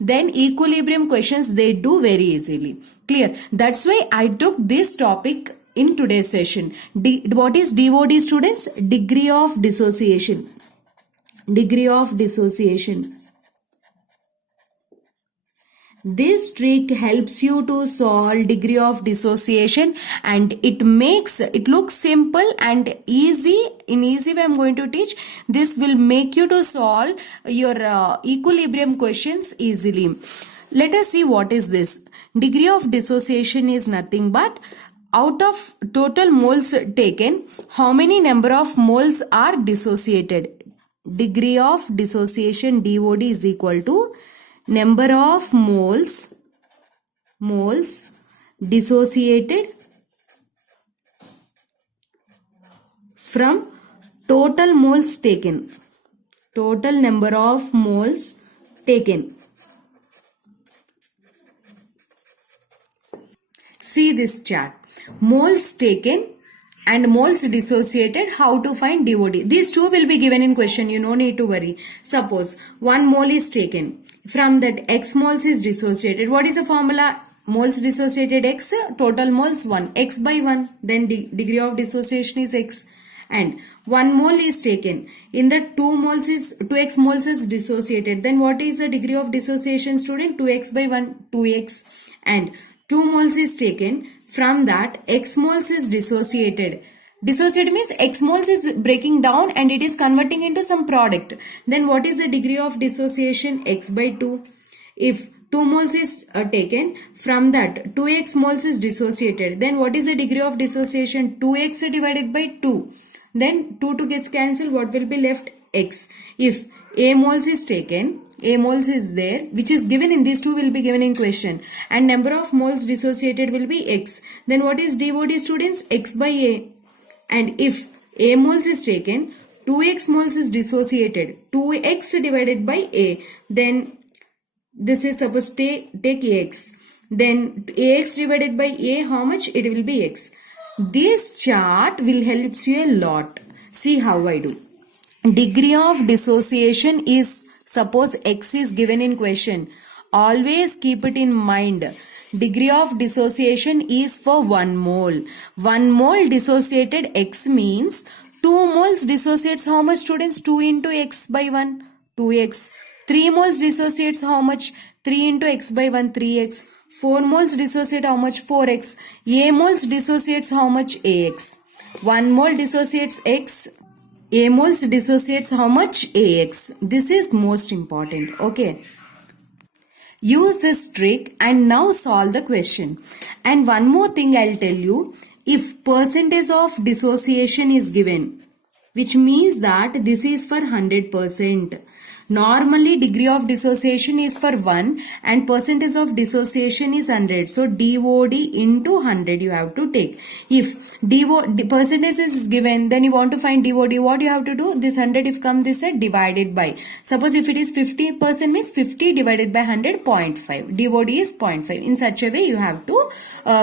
then equilibrium questions they do very easily. Clear? That's why I took this topic in today's session. What is DOD, students? Degree of dissociation. Degree of dissociation. This trick helps you to solve degree of dissociation, and it looks simple and easy. In easy way I'm going to teach. This will make you to solve your equilibrium questions easily. Let us see what is this. Degree of dissociation is nothing but out of total moles taken, how many number of moles are dissociated. Degree of dissociation, DOD, is equal to number of moles dissociated from total moles taken. Total number of moles taken. See this chart. Moles taken and moles dissociated. How to find DOD? These two will be given in question. You no need to worry. Suppose 1 mole is taken. From that x moles is dissociated. What is the formula? Moles dissociated x, total moles 1. X by 1. Then degree of dissociation is x. And 1 mole is taken. In that 2x moles is dissociated. Then what is the degree of dissociation, student? 2x by 1, 2x. And 2 moles is taken. From that x moles is dissociated. Dissociated means x moles is breaking down and it is converting into some product. Then what is the degree of dissociation? X by 2. If 2 moles is taken, from that 2x moles is dissociated. Then what is the degree of dissociation? 2x divided by 2. Then 2 gets cancelled. What will be left? X. If a moles is taken, a moles is there, which is given in these two will be given in question, and number of moles dissociated will be x. Then what is DOD, students? X by a. And if a moles is taken, 2x moles is dissociated, 2x divided by a. Then this is suppose take ax. Then ax divided by a, how much? It will be x. This chart will help you a lot. See how I do. Degree of dissociation is, suppose x is given in question. Always keep it in mind. Degree of dissociation is for 1 mole. 1 mole dissociated x means 2 moles dissociates how much, students? 2 into x by 1, 2x. 3 moles dissociates how much? 3 into x by 1, 3x. 4 moles dissociate how much? 4x. A moles dissociates how much? Ax. 1 mole dissociates x. A moles dissociates how much? Ax. This is most important. Okay. Use this trick and now solve the question. And one more thing I'll tell you. If percentage of dissociation is given, which means that this is for 100%. Normally degree of dissociation is for 1 and percentage of dissociation is 100. So DOD into 100 you have to take. If percentage is given, then you want to find DOD. What you have to do? This 100 if come this side, divided by. Suppose if it is 50% means 50 divided by 100, 0.5. DOD is 0.5. In such a way you have to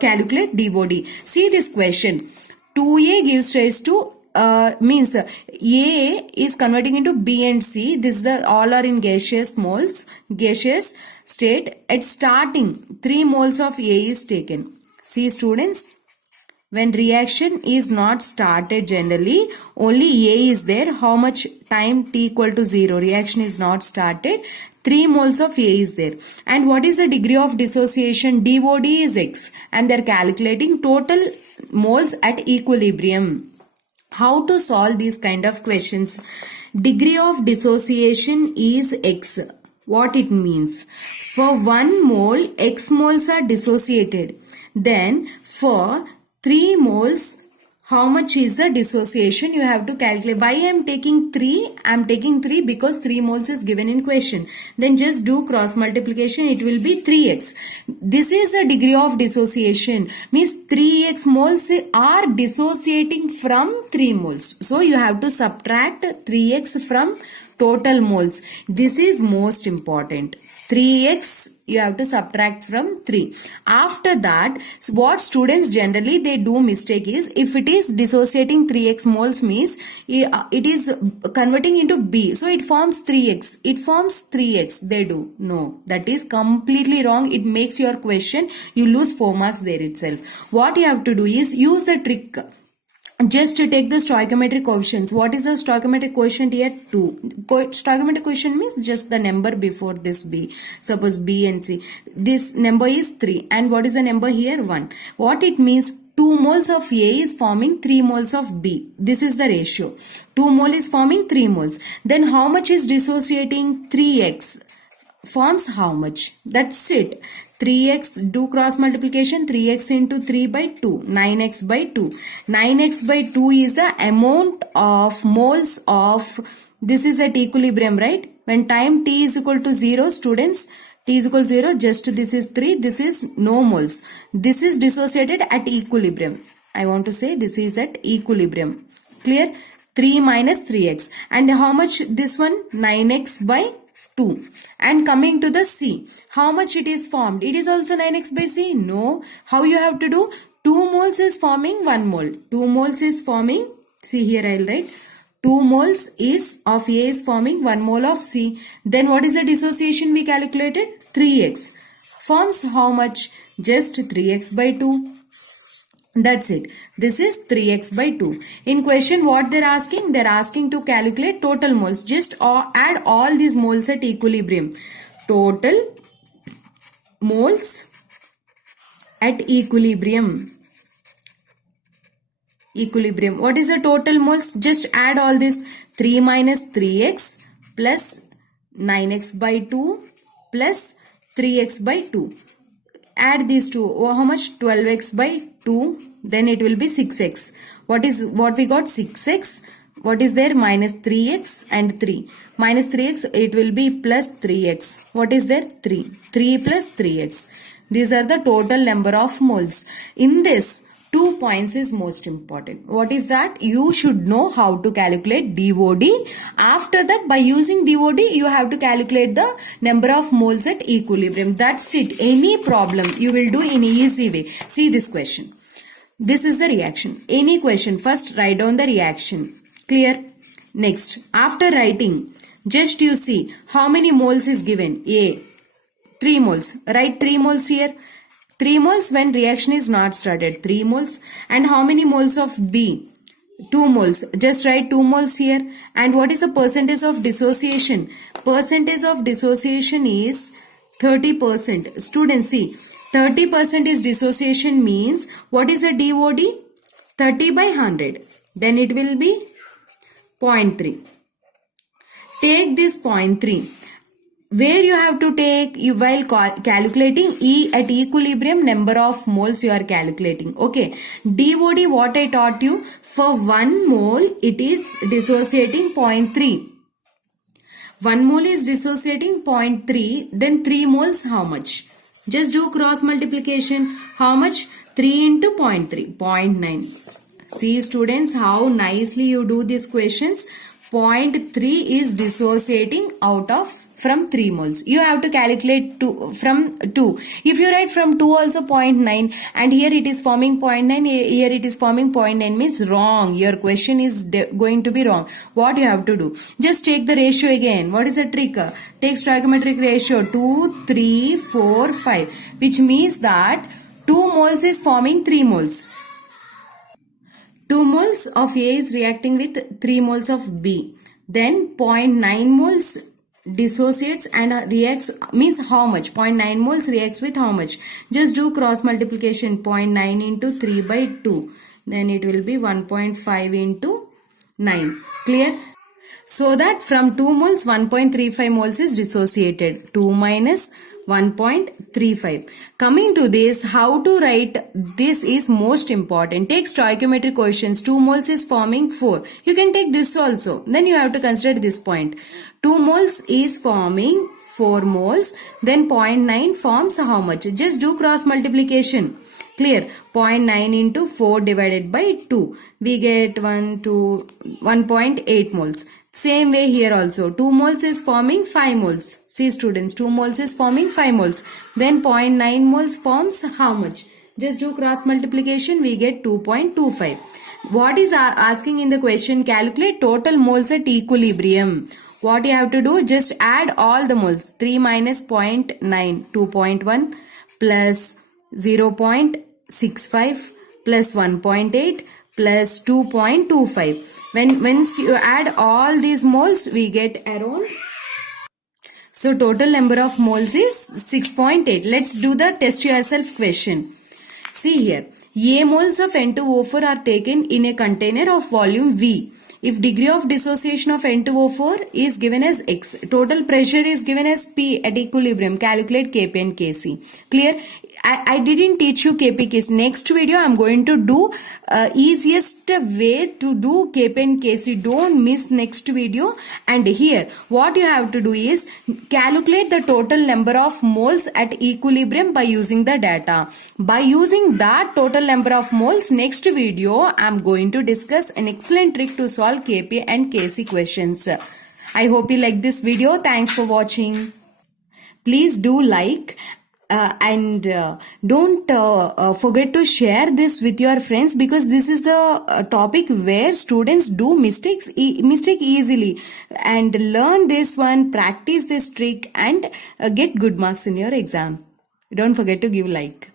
calculate DOD. See this question. 2a gives rise to means A is converting into B and C. This is all are in gaseous moles, gaseous state. At starting, 3 moles of A is taken. See students, when reaction is not started generally, only A is there. How much time? T equal to 0. Reaction is not started. 3 moles of A is there. And what is the degree of dissociation? DOD is X. And they are calculating total moles at equilibrium. How to solve these kind of questions? Degree of dissociation is X. What it means? For 1 mole, X moles are dissociated. Then for 3 moles, how much is the dissociation? You have to calculate. Why I am taking 3? I am taking 3 because 3 moles is given in question. Then just do cross multiplication. It will be 3x. This is the degree of dissociation. Means 3x moles are dissociating from 3 moles. So you have to subtract 3x from total moles. This is most important. 3x you have to subtract from 3. After that, what students generally they do mistake is, if it is dissociating 3x moles means it is converting into B, so it forms 3x. It forms 3x. They do. No, that is completely wrong. It makes your question, you lose 4 marks there itself. What you have to do is use a trick. Just to take the stoichiometric coefficients. What is the stoichiometric quotient here? 2. Stoichiometric quotient means just the number before this B. Suppose B and C. This number is 3. And what is the number here? 1. What it means? 2 moles of A is forming 3 moles of B. This is the ratio. 2 mole is forming 3 moles. Then how much is dissociating? 3x. Forms how much? That's it. 3x, do cross multiplication, 3x into 3 by 2, 9x by 2. 9x by 2 is the amount of moles of, this is at equilibrium, right? When time t is equal to 0, students, t is equal to 0, just this is 3, this is no moles. This is dissociated at equilibrium. I want to say this is at equilibrium. Clear? 3 minus 3x. And how much this one? 9x by 2. And coming to the C, how much it is formed? It is also 9x by C? No. How you have to do? 2 moles is forming 1 mole. 2 moles is forming, see here I'll write, 2 moles is of A is forming 1 mole of C. Then what is the dissociation we calculated? 3x. Forms how much? Just 3x by 2. That's it. This is 3x by 2. In question what they're asking? They're asking to calculate total moles. Just add all these moles at equilibrium. Total moles at equilibrium. Equilibrium. What is the total moles? Just add all this. 3 minus 3x plus 9x by 2 plus 3x by 2. Add these two. How much? 12x by 2. Then it will be 6x. What we got? 6x. What is there? Minus 3x and 3. Minus 3x, it will be plus 3x. What is there? 3. 3 plus 3x. These are the total number of moles. In this, 2 points is most important. What is that? You should know how to calculate DOD. After that, by using DOD, you have to calculate the number of moles at equilibrium. That's it. Any problem you will do in easy way. See this question. This is the reaction. Any question, first write down the reaction. Clear? Next, after writing, just you see how many moles is given. A, 3 moles. Write 3 moles here. 3 moles when reaction is not started. 3 moles. And how many moles of B? 2 moles. Just write 2 moles here. And what is the percentage of dissociation? Percentage of dissociation is 30%. Students, see. 30% is dissociation means, what is the DOD? 30 by 100. Then it will be 0.3. Take this 0.3. Where you have to take, you while calculating E at equilibrium, number of moles you are calculating. Okay. DOD, what I taught you, for 1 mole, it is dissociating 0.3. 1 mole is dissociating 0.3. Then 3 moles, how much? Just do cross multiplication. How much? 3 into 0.3. 0.9. See students how nicely you do these questions. 0.3 is dissociating out of from 3 moles. You have to calculate from 2. If you write from 2 also 0.9 and here it is forming 0.9, here it is forming 0.9 means wrong. Your question is going to be wrong. What you have to do? Just take the ratio again. What is the trick? Take stoichiometric ratio 2, 3, 4, 5, which means that 2 moles is forming 3 moles. 2 moles of A is reacting with 3 moles of B. Then 0.9 moles dissociates and reacts, means how much? 0.9 moles reacts with how much? Just do cross multiplication. 0.9 into 3 by 2. Then it will be 1.5 into 9. Clear? So that from 2 moles 1.35 moles is dissociated. 2 minus 1.35. Coming to this, how to write this is most important. Take stoichiometric coefficients. 2 moles is forming 4. You can take this also. Then you have to consider this point. 2 moles is forming 4 moles. Then 0.9 forms how much? Just do cross multiplication. Clear? 0.9 into 4 divided by 2. We get 1.8 moles. Same way here also. 2 moles is forming 5 moles. See students, 2 moles is forming 5 moles. Then 0.9 moles forms how much? Just do cross multiplication, we get 2.25. What is asking in the question? Calculate total moles at equilibrium. What you have to do? Just add all the moles. 3 minus 0.9, 2.1 plus 0.65 plus 1.8 plus 2.25. Once you add all these moles, we get around. So total number of moles is 6.8. Let's do the test yourself question. See here, A moles of N2O4 are taken in a container of volume V. If degree of dissociation of N2O4 is given as X, total pressure is given as P at equilibrium, calculate Kp and Kc. Clear? I didn't teach you Kp Kc. Next video I am going to do easiest way to do Kp and Kc. Don't miss next video. And here what you have to do is calculate the total number of moles at equilibrium by using the data. By using that total number of moles, next video I am going to discuss an excellent trick to solve Kp and Kc questions. I hope you like this video. Thanks for watching. Please do like and don't forget to share this with your friends, because this is a topic where students do mistake easily, and learn this one, practice this trick, and get good marks in your exam. Don't forget to give like.